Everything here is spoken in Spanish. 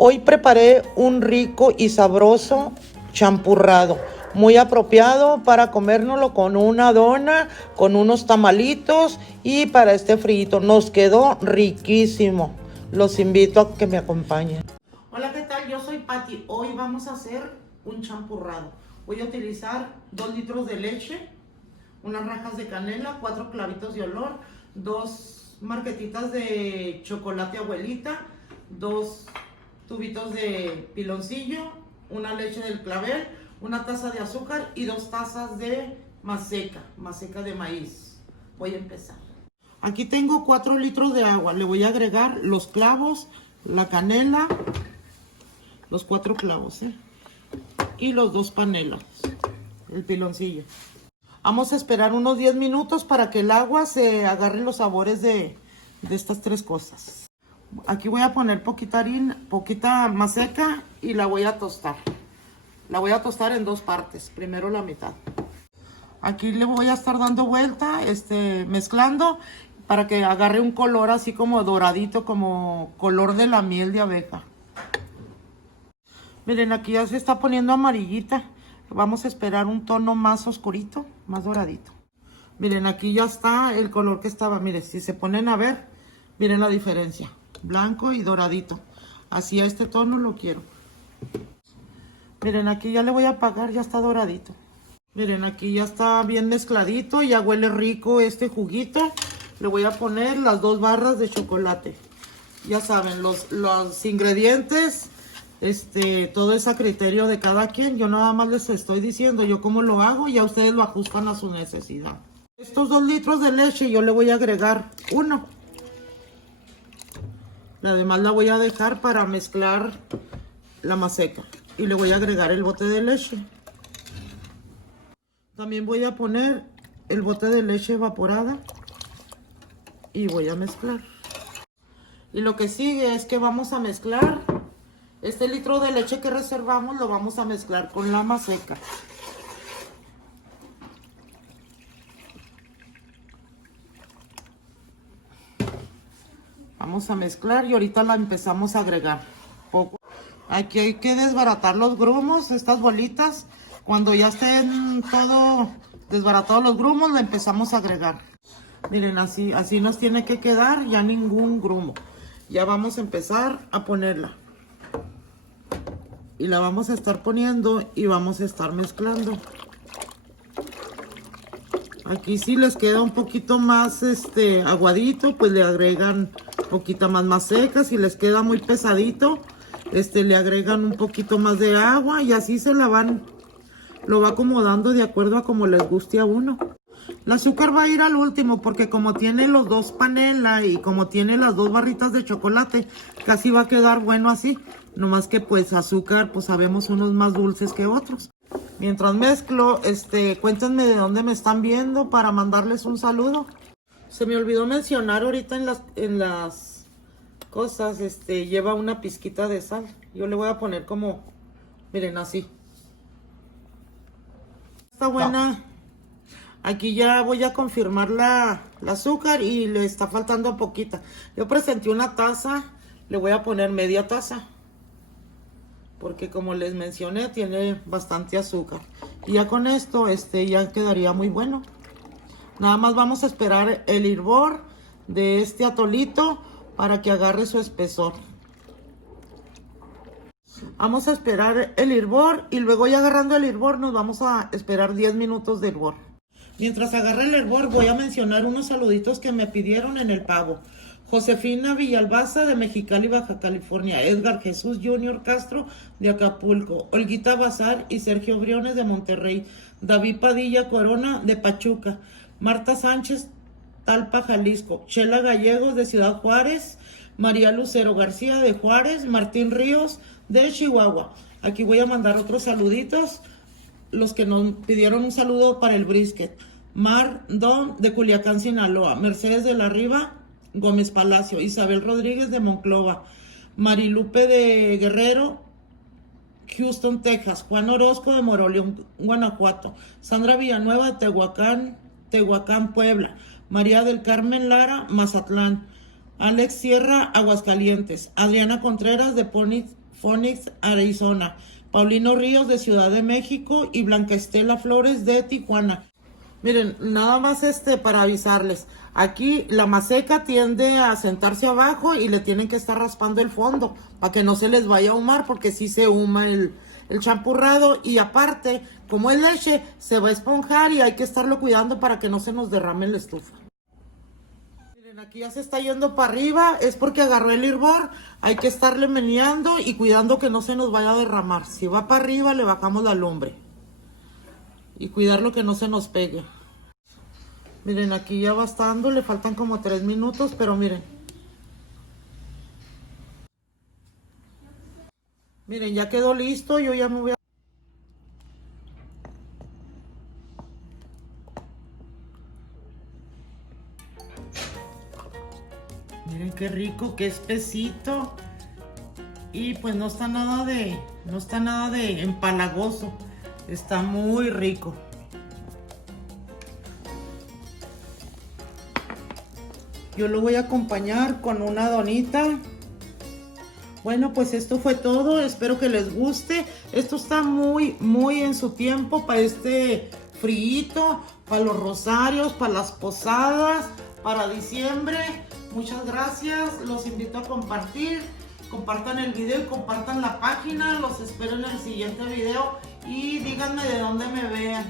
Hoy preparé un rico y sabroso champurrado, muy apropiado para comérnoslo con una dona, con unos tamalitos y para este frito. Nos quedó riquísimo. Los invito a que me acompañen. Hola, ¿qué tal? Yo soy Patti. Hoy vamos a hacer un champurrado. Voy a utilizar 2 litros de leche, unas rajas de canela, 4 clavitos de olor, 2 marquetitas de chocolate abuelita, 2 tubitos de piloncillo, una leche del clavel, una taza de azúcar y 2 tazas de maseca de maíz. Voy a empezar. Aquí tengo 4 litros de agua. Le voy a agregar los clavos, la canela, los 4 clavos, y los 2 panelas, el piloncillo. Vamos a esperar unos 10 minutos para que el agua se agarre los sabores de estas 3 cosas. Aquí voy a poner poquita harina, poquita maseca y la voy a tostar. La voy a tostar en 2 partes, primero la mitad. Aquí le voy a estar dando vuelta, mezclando para que agarre un color así como doradito, como color de la miel de abeja. Miren, aquí ya se está poniendo amarillita. Vamos a esperar un tono más oscurito, más doradito. Miren, aquí ya está el color que estaba. Miren, si se ponen a ver, miren la diferencia. Blanco y doradito. Así a este tono lo quiero. Miren, aquí ya le voy a apagar, ya está doradito. Miren, aquí ya está bien mezcladito, ya huele rico este juguito. Le voy a poner las 2 barras de chocolate. Ya saben, los ingredientes, todo es a criterio de cada quien. Yo nada más les estoy diciendo yo cómo lo hago y ya ustedes lo ajustan a su necesidad. Estos 2 litros de leche yo le voy a agregar 1. Además la voy a dejar para mezclar la maseca. Y le voy a agregar el bote de leche. También voy a poner el bote de leche evaporada. Y voy a mezclar. Y lo que sigue es que vamos a mezclar este litro de leche que reservamos, lo vamos a mezclar con la maseca. Vamos a mezclar y ahorita la empezamos a agregar poco. Aquí hay que desbaratar los grumos, estas bolitas. Cuando ya estén todo desbaratados los grumos, la empezamos a agregar. Miren, así nos tiene que quedar, ya ningún grumo. Ya vamos a empezar a ponerla. Y la vamos a estar poniendo y vamos a estar mezclando. Aquí si les queda un poquito más aguadito, pues le agregan poquita más maseca. Si les queda muy pesadito, le agregan un poquito más de agua y así lo va acomodando de acuerdo a como les guste a uno. El azúcar va a ir al último porque como tiene los 2 panela y como tiene las 2 barritas de chocolate, casi va a quedar bueno así. Nomás que pues azúcar, pues sabemos unos más dulces que otros. Mientras mezclo, cuéntenme de dónde me están viendo para mandarles un saludo. Se me olvidó mencionar ahorita en las cosas, lleva una pizquita de sal. Yo le voy a poner como, miren, así. Está buena. Aquí ya voy a confirmar la azúcar y le está faltando poquita. Yo presenté una taza, le voy a poner media taza. Porque como les mencioné, tiene bastante azúcar. Y ya con esto, ya quedaría muy bueno. Nada más vamos a esperar el hervor de este atolito para que agarre su espesor. Vamos a esperar el hervor y luego ya agarrando el hervor nos vamos a esperar 10 minutos de hervor. Mientras agarra el hervor voy a mencionar unos saluditos que me pidieron en el pago. Josefina Villalbaza de Mexicali, Baja California. Edgar Jesús Junior Castro de Acapulco. Olguita Bazar y Sergio Briones de Monterrey. David Padilla Corona de Pachuca. Marta Sánchez, Talpa, Jalisco. Chela Gallegos de Ciudad Juárez. María Lucero García de Juárez. Martín Ríos de Chihuahua. Aquí voy a mandar otros saluditos. Los que nos pidieron un saludo para el brisket. Mar Don de Culiacán, Sinaloa. Mercedes de la Riva Gómez Palacio. Isabel Rodríguez de Monclova. Marilupe de Guerrero, Houston, Texas. Juan Orozco de Moroleón, Guanajuato. Sandra Villanueva de Tehuacán, Puebla. María del Carmen Lara, Mazatlán. Alex Sierra, Aguascalientes. Adriana Contreras de Phoenix, Phoenix, Arizona. Paulino Ríos de Ciudad de México y Blanca Estela Flores de Tijuana. Miren, nada más para avisarles. Aquí la maseca tiende a sentarse abajo y le tienen que estar raspando el fondo para que no se les vaya a ahumar, porque sí se ahuma el champurrado, y aparte, como es leche, se va a esponjar y hay que estarlo cuidando para que no se nos derrame en la estufa. Miren, aquí ya se está yendo para arriba, es porque agarró el hervor. Hay que estarle meneando y cuidando que no se nos vaya a derramar. Si va para arriba, le bajamos la lumbre y cuidarlo que no se nos pegue. Miren, aquí ya va estando, le faltan como 3 minutos, pero miren. Miren, ya quedó listo, yo ya me voy a... Miren qué rico, qué espesito. Y pues no está nada de empalagoso. Está muy rico. Yo lo voy a acompañar con una donita. Bueno, pues esto fue todo. Espero que les guste. Esto está muy en su tiempo para este friito, para los rosarios, para las posadas, para diciembre. Muchas gracias. Los invito a compartir. Compartan el video y compartan la página. Los espero en el siguiente video y díganme de dónde me vean.